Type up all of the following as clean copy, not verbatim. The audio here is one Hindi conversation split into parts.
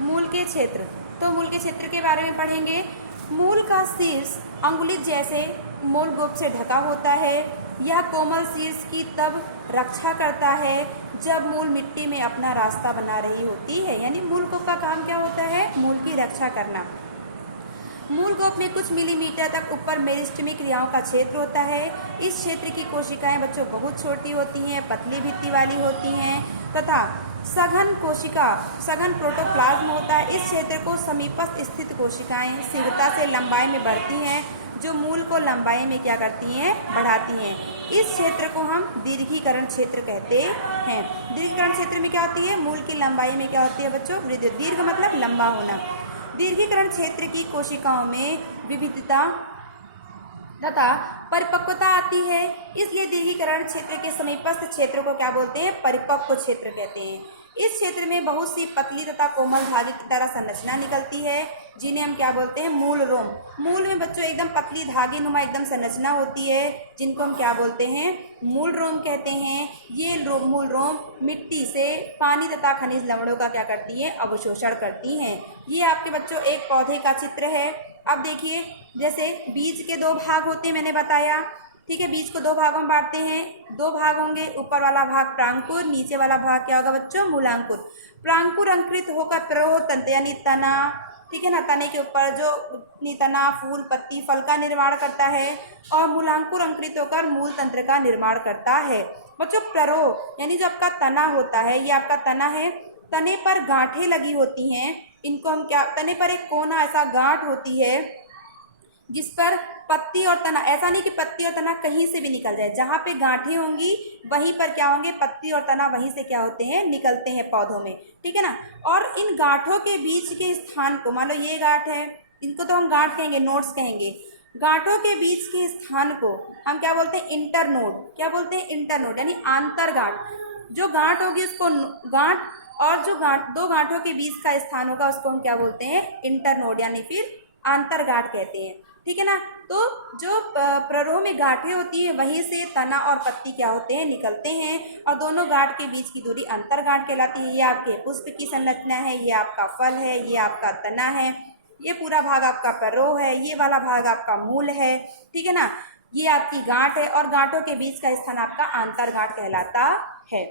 मूल के क्षेत्र। तो मूल के क्षेत्र के बारे में पढ़ेंगे। मूल का शीर्ष अंगुली जैसे मूल गोप से ढका होता है। यह कोमल शीर्ष की तब रक्षा करता है जब मूल मिट्टी में अपना रास्ता बना रही होती है। यानी मूल गोप का काम क्या होता है? मूल की रक्षा करना। मूल गोप में कुछ मिलीमीटर तक ऊपर मेरिस्टेमी क्रियाओं का क्षेत्र होता है। इस क्षेत्र की कोशिकाएं बच्चों बहुत छोटी होती हैं, पतली भित्ति वाली होती हैं तथा सघन कोशिका सघन प्रोटोप्लाज्म होता है। इस क्षेत्र को समीपस्थ स्थित कोशिकाएं शीघ्रता से लंबाई में बढ़ती हैं, जो मूल को लंबाई में क्या करती हैं? बढ़ाती हैं। इस क्षेत्र को हम दीर्घीकरण क्षेत्र कहते हैं। दीर्घीकरण क्षेत्र में क्या होती है? मूल की लंबाई में क्या होती है बच्चों? वृद्धि। दीर्घ मतलब लंबा होना। दीर्घीकरण क्षेत्र की कोशिकाओं में विविधता तथा परिपक्वता आती है, इसलिए दीर्घीकरण क्षेत्र के समीपस्थ क्षेत्र को क्या बोलते हैं? परिपक्व क्षेत्र कहते हैं। इस क्षेत्र में बहुत सी पतली तथा कोमल धागे की तरह संरचना निकलती है, जिन्हें हम क्या बोलते हैं? मूल रोम। मूल में बच्चों एकदम पतली धागे नुमा एकदम संरचना होती है, जिनको हम क्या बोलते हैं? मूल रोम कहते हैं। ये मूल रोम मिट्टी से पानी तथा खनिज लवणों का क्या करती है? अवशोषण करती हैं। ये आपके बच्चों एक पौधे का चित्र है। अब देखिए, जैसे बीज के दो भाग होते हैं, मैंने बताया, ठीक है। बीज को दो भागों में बांटते हैं। दो भाग होंगे, ऊपर वाला भाग प्रांकुर, नीचे वाला भाग क्या होगा बच्चों? मूलांकुर। प्रांकुर अंकुरित होकर प्ररोह तंत्र यानी तना, ठीक है ना, तने के ऊपर जो तना, फूल, पत्ती, फल का निर्माण करता है, और मूलांकुर अंकुरित होकर मूल तंत्र का निर्माण करता है। बच्चों प्ररोह यानी जो आपका तना होता है, ये आपका तना है, तने पर गांठें लगी होती हैं। इनको हम क्या, तने पर एक कोना ऐसा गांठ होती है जिस पर पत्ती और तना, ऐसा नहीं कि पत्ती और तना कहीं से भी निकल जाए, जहाँ पे गांठें होंगी वहीं पर क्या होंगे? पत्ती और तना वहीं से क्या होते हैं? निकलते हैं पौधों में, ठीक है ना। और इन गांठों के बीच के स्थान को, मान लो ये गांठ है, इनको तो हम गांठ कहेंगे, नोड्स कहेंगे। गांठों के बीच के स्थान को हम क्या बोलते हैं? इंटरनोड। क्या बोलते हैं? इंटरनोड यानी आंतर गांठ। जो गांठ होगी उसको गांठ, और जो दो गांठों के बीच का स्थान होगा उसको हम क्या बोलते हैं? इंटरनोड यानी फिर आंतर गांठ कहते हैं, ठीक है ना। तो जो प्ररोह में गांठें होती है वहीं से तना और पत्ती क्या होते हैं? निकलते हैं, और दोनों गांठ के बीच की दूरी अंतर गांठ कहलाती है। ये आपके पुष्प की संरचना है, ये आपका फल है, ये आपका तना है, ये पूरा भाग आपका प्ररोह है, ये वाला भाग आपका मूल है, ठीक है ना। ये आपकी गांठ है, और गांठों के बीच का स्थान आपका आंतर गांठ कहलाता है।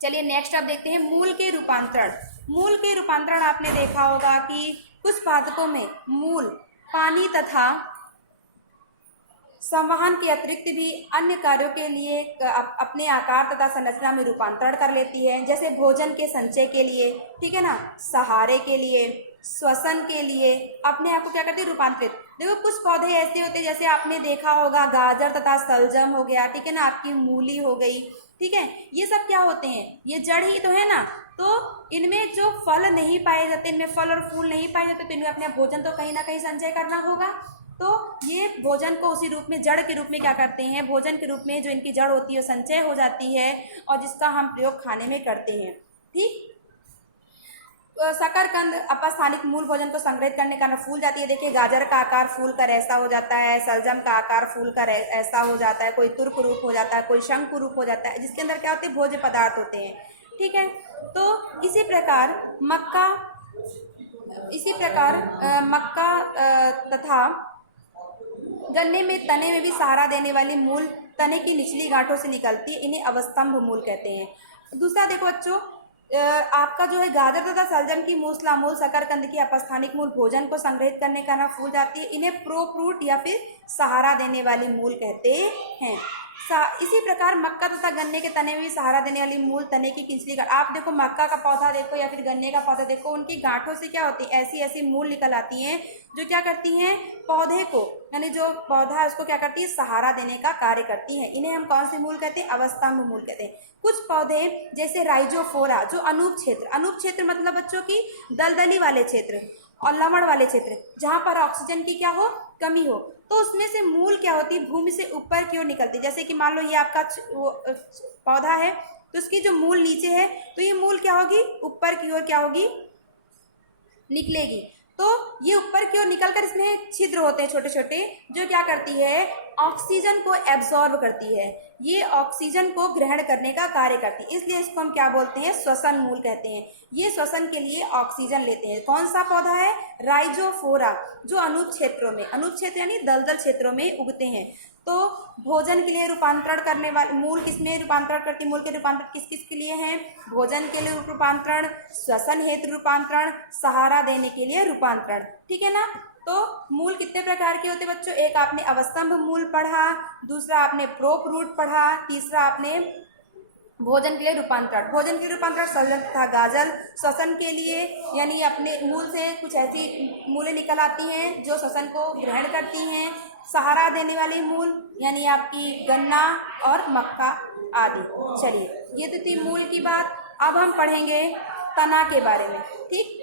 चलिए नेक्स्ट आप देखते हैं मूल के रूपांतरण। मूल के रूपांतरण आपने देखा होगा कि कुछ पादपों में मूल पानी तथा संवहन के अतिरिक्त भी अन्य कार्यों के लिए अपने आकार तथा संरचना में रूपांतरण कर लेती है, जैसे भोजन के संचय के लिए, ठीक है ना, सहारे के लिए, श्वसन के लिए अपने आप को क्या करती है? रूपांतरित। देखो कुछ पौधे ऐसे होते हैं, जैसे आपने देखा होगा गाजर तथा सलजम हो गया, ठीक है ना, आपकी मूली हो गई, ठीक है, ये सब क्या होते हैं? ये जड़ ही तो है ना। तो इनमें जो फल नहीं पाए जाते, इनमें फल और फूल नहीं पाए जाते, तो इनमें अपने भोजन तो कहीं ना कहीं संचय करना होगा। तो ये भोजन को उसी रूप में, जड़ के रूप में क्या करते हैं? भोजन के रूप में जो इनकी जड़ होती है संचय हो जाती है, और जिसका हम प्रयोग खाने में करते हैं, ठीक। शकरकंद अपस्थानिक मूल भोजन को संग्रहित करने का फूल जाती है। देखिए गाजर का आकार फूल कर ऐसा हो जाता है, सलजम का आकार फूल कर ऐसा हो जाता है, कोई तुर्क रूप हो जाता है, कोई शंकु रूप हो जाता है, जिसके अंदर क्या होते हैं? भोज्य पदार्थ होते हैं, ठीक है। तो इसी प्रकार मक्का तथा गन्ने में तने में भी सहारा देने वाली मूल तने की निचली गांठों से निकलती है, इन्हें अवस्तंभ मूल कहते हैं। दूसरा देखो बच्चों, आपका जो है गाजर तथा सलजम की मूसला मूल, शकरकंद की अपस्थानिक मूल भोजन को संग्रहित करने का ना फूल जाती है, इन्हें प्रोफ्रूट या फिर सहारा देने वाली मूल कहते हैं। इसी प्रकार मक्का तथा गन्ने के तने में भी सहारा देने वाली मूल तने की निचली गांठ, आप देखो मक्का का पौधा देखो या फिर गन्ने का पौधा देखो, उनकी गांठों से क्या होती है? ऐसी ऐसी मूल निकल आती हैं जो क्या करती हैं? पौधे को, यानी जो पौधा है उसको क्या करती है? सहारा देने का कार्य करती हैं। इन्हें हम कौन से मूल कहते हैं? अवस्तंभ मूल कहते हैं। कुछ पौधे जैसे राइजोफोरा, जो अनूप क्षेत्र मतलब बच्चों की दलदली वाले क्षेत्र और लवण वाले क्षेत्र, जहां पर ऑक्सीजन की क्या हो? कमी हो, तो उसमें से मूल क्या होती है? भूमि से ऊपर की ओर निकलती है। जैसे कि मान लो ये आपका पौधा है, तो उसकी जो मूल नीचे है, तो ये मूल क्या होगी? ऊपर की ओर क्या होगी? निकलेगी। तो ये ऊपर की ओर निकलकर इसमें छिद्र होते हैं छोटे छोटे, जो क्या करती है, ऑक्सीजन को एब्जॉर्ब करती है, ये ऑक्सीजन को ग्रहण करने का कार्य करती है, इसलिए इसको हम क्या बोलते हैं, श्वसन मूल कहते हैं। ये श्वसन के लिए ऑक्सीजन लेते हैं। कौन सा पौधा है, राइजोफोरा, जो अनूप क्षेत्रों में, अनूप क्षेत्र यानी दलदल क्षेत्रों में उगते हैं। तो भोजन के लिए रूपांतरण करने वाले मूल किसमें रूपांतरण करती, मूल के रूपांतरण किस किस के लिए हैं, भोजन के लिए रूपांतरण, श्वसन हेतु रूपांतरण, सहारा देने के लिए रूपांतरण, ठीक है ना। तो मूल कितने प्रकार के होते बच्चों, एक आपने अवस्तंभ मूल पढ़ा, दूसरा आपने प्रोप रूट पढ़ा, तीसरा आपने भोजन के लिए रूपांतरण, भोजन के लिए रूपांतरण सलन तथा गाजल, श्वसन के लिए यानी अपने मूल से कुछ ऐसी मूलें निकल आती हैं जो श्वसन को ग्रहण करती हैं, सहारा देने वाली मूल यानी आपकी गन्ना और मक्का आदि। चलिए ये तो थी मूल की बात। अब हम पढ़ेंगे तना के बारे में, ठीक।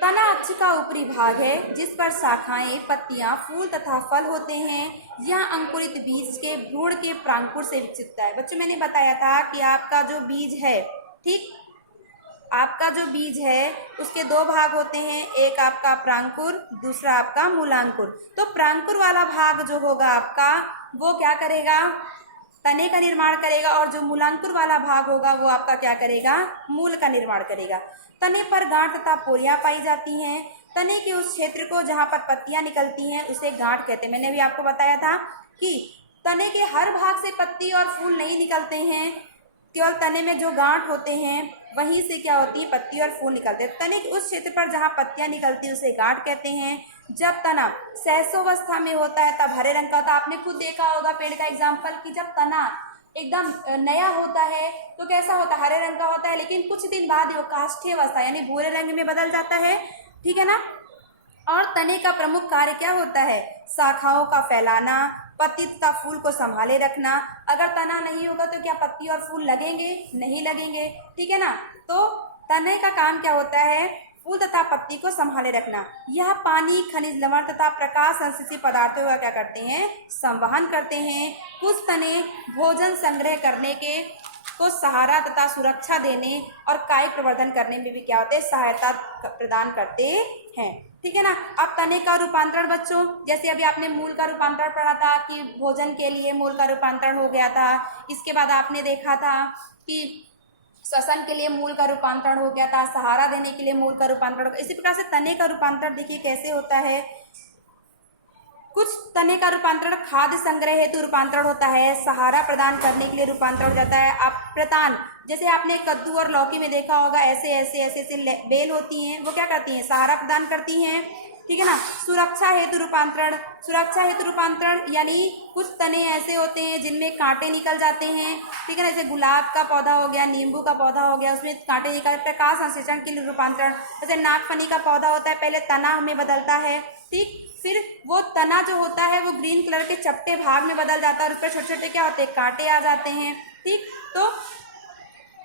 तना अक्ष का ऊपरी भाग है जिस पर शाखाएं, पत्तियां, फूल तथा फल होते हैं। यह अंकुरित बीज के भ्रूण के प्रांकुर से विकसित होता है। बच्चों मैंने बताया था कि आपका जो बीज है, ठीक, आपका जो बीज है उसके दो भाग होते हैं, एक आपका प्रांकुर, दूसरा आपका मूलांकुर। तो प्रांकुर वाला भाग जो होगा आपका वो क्या करेगा, तने का निर्माण करेगा, और जो मूलांकुर वाला भाग होगा वो आपका क्या करेगा, मूल का निर्माण करेगा। तने पर गांठ तथा पोरियां पाई जाती हैं। तने के उस क्षेत्र को जहां पर पत्तियां निकलती हैं उसे गांठ कहते हैं। मैंने भी आपको बताया था कि तने के हर भाग से पत्ती और फूल नहीं निकलते हैं, केवल तने में जो गांठ होते हैं वहीं से क्या होती है, पत्ती और फूल निकलते हैं। तने के उस क्षेत्र पर जहां पत्तियां निकलती हैं उसे गांठ कहते हैं। जब तना सहसोवस्था में होता है तब हरे रंग का होता है। आपने खुद देखा होगा पेड़ का एग्जाम्पल कि जब तना एकदम नया होता है तो कैसा होता है, हरे रंग का होता है, लेकिन कुछ दिन बाद वो काष्ठीय अवस्था यानी भूरे रंग में बदल जाता है, ठीक है ना। और तने का प्रमुख कार्य क्या होता है, शाखाओं का फैलाना, पत्ती तथा फूल को संभाले रखना। अगर तना नहीं होगा तो क्या पत्ती और फूल लगेंगे, नहीं लगेंगे, ठीक है ना। तो तने का काम क्या होता है, फूल तथा पत्ती को संभाले रखना। यह पानी, खनिज लवण तथा प्रकाश संश्लेषी पदार्थों का क्या करते हैं, संवहन करते हैं। कुछ तने भोजन संग्रह करने के को सहारा तथा सुरक्षा देने और कायिक प्रवर्धन करने में भी क्या होते हैं, सहायता प्रदान करते हैं, ठीक है ना। अब तने का रूपांतरण बच्चों, जैसे अभी आपने मूल का रूपांतरण पढ़ा था कि भोजन के लिए मूल का रूपांतरण हो गया था। इसके बाद आपने देखा था कि श्वसन के लिए मूल का रूपांतरण हो गया था, सहारा देने के लिए मूल का रूपांतरण। इसी प्रकार से तने का रूपांतरण देखिए कैसे होता है। कुछ तने का रूपांतरण खाद्य संग्रह हेतु रूपांतरण होता है, सहारा प्रदान करने के लिए रूपांतरण हो जाता है। आप प्रतान, जैसे आपने कद्दू और लौकी में देखा होगा, ऐसे ऐसे ऐसे ऐसे बेल होती हैं, वो क्या करती हैं, सहारा प्रदान करती हैं, ठीक है ना। सुरक्षा हेतु रूपांतरण, सुरक्षा हेतु रूपांतरण यानी कुछ तने ऐसे होते हैं जिनमें कांटे निकल जाते हैं, ठीक है ना। जैसे गुलाब का पौधा हो गया, नींबू का पौधा हो गया, उसमें कांटे निकल, प्रकाश संश्लेषण के लिए रूपांतरण। जैसे नागफनी का पौधा होता है, पहले तना में बदलता है, ठीक, फिर वो तना जो होता है वो ग्रीन कलर के चपटे भाग में बदल जाता है और उस पर छोटे छोटे क्या होते हैं, कांटे आ जाते हैं, ठीक। तो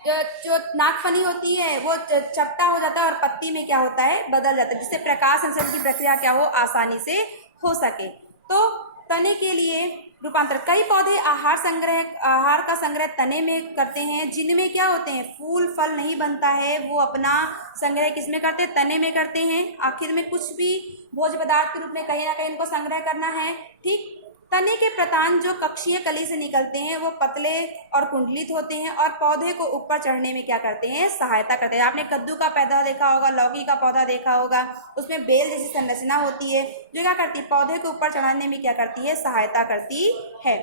जो नागफनी होती है वो चपटा हो जाता है और पत्ती में क्या होता है, बदल जाता है, जिससे प्रकाश संश्लेषण की प्रक्रिया क्या हो, आसानी से हो सके। तो तने के लिए रूपांतर, कई पौधे आहार का संग्रह तने में करते हैं, जिनमें क्या होते हैं, फूल फल नहीं बनता है, वो अपना संग्रह किसमें करते हैं, तने में करते हैं। आखिर में कुछ भी भोज्य पदार्थ के रूप में कहीं ना कहीं इनको संग्रह करना है, ठीक। तने के प्रतान जो कक्षीय कली से निकलते हैं वो पतले और कुंडलित होते हैं और पौधे को ऊपर चढ़ने में क्या करते हैं, सहायता करते हैं। आपने कद्दू का पौधा देखा होगा, लौकी का पौधा देखा होगा, उसमें बेल जैसी संरचना होती है जो क्या करती है, पौधे को ऊपर चढ़ाने में क्या करती है, सहायता करती है।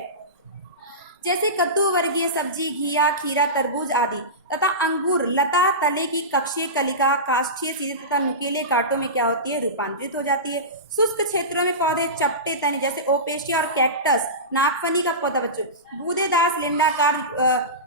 जैसे कद्दू वर्गीय सब्जी, घिया, खीरा, तरबूज आदि तथा अंगूर लता तने की कक्षीय कलिका काष्ठीय सीधे तथा नुकीले कांटों में क्या होती है, रूपांतरित हो जाती है। शुष्क क्षेत्रों में पौधे चपटे तने जैसे ओपेशिया और कैक्टस, नागफनी का पौधा बच्चों बूंदेदार सिलिंडाकार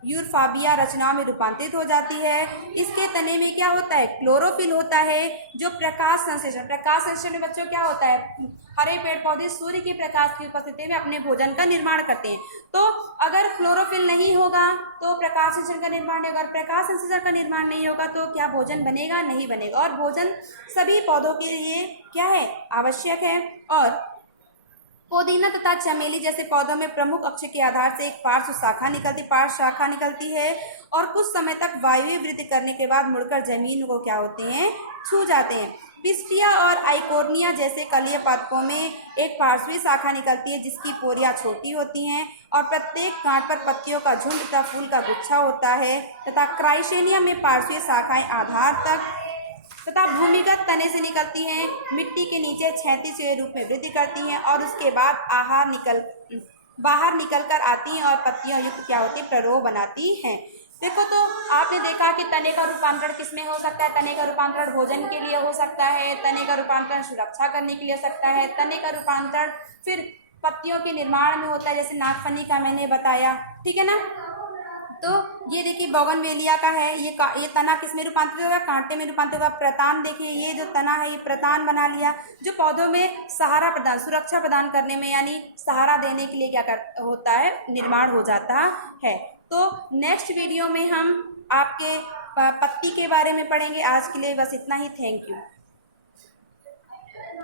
यूरफाबिया रचनाओं में रूपांतरित हो जाती है। इसके तने में क्या होता है, क्लोरोफिल होता है जो प्रकाश संश्लेषण में बच्चों क्या होता है, हरे पेड़ पौधे सूर्य के प्रकाश की उपस्थिति में अपने भोजन का निर्माण करते हैं। तो अगर क्लोरोफिल नहीं होगा तो प्रकाश संश्लेषण का निर्माण नहीं होगा, अगर प्रकाश संश्लेषण का निर्माण नहीं होगा तो क्या भोजन बनेगा, नहीं बनेगा। और भोजन सभी पौधों के लिए क्या है, आवश्यक है। और पुदीना तथा चमेली जैसे पौधों में प्रमुख अक्ष के आधार से एक पार्श्व शाखा निकलती है और कुछ समय तक वायवीय वृद्धि करने के बाद मुड़कर जमीन को क्या होते हैं, छू जाते हैं। पिस्टिया और आइकोर्निया जैसे कलीय पादपों में एक पार्श्वीय शाखा निकलती है जिसकी पोरियां छोटी होती हैं और प्रत्येक गांठ पर पत्तियों का झुंड तथा फूल का गुच्छा होता है तथा क्राइसेनिया में पार्श्वीय शाखाएं आधार तक तथा भूमिगत तने से निकलती हैं, मिट्टी के नीचे क्षैतिज के रूप में वृद्धि करती हैं और उसके बाद बाहर निकल कर आती हैं और पत्तियों युक्त क्या होती है, प्ररोह बनाती हैं। देखो तो आपने देखा कि तने का रूपांतरण किसमें हो सकता है। तने का रूपांतरण भोजन के लिए हो सकता है, तने का रूपांतरण सुरक्षा करने के लिए हो सकता है, तने का रूपांतरण फिर पत्तियों के निर्माण में होता है, जैसे नागफनी का मैंने बताया, ठीक है ना। तो ये देखिए बोगनवेलिया का है, ये तना किस में रूपांतरित होगा, कांटे में रूपांतरित होगा। प्रतान देखिए, ये जो तना है ये प्रतान बना लिया, जो पौधों में सहारा प्रदान, सुरक्षा प्रदान करने में यानी सहारा देने के लिए क्या होता है, निर्माण हो जाता है। तो नेक्स्ट वीडियो में हम आपके पत्ती के बारे में पढ़ेंगे। आज के लिए बस इतना ही। Thank you.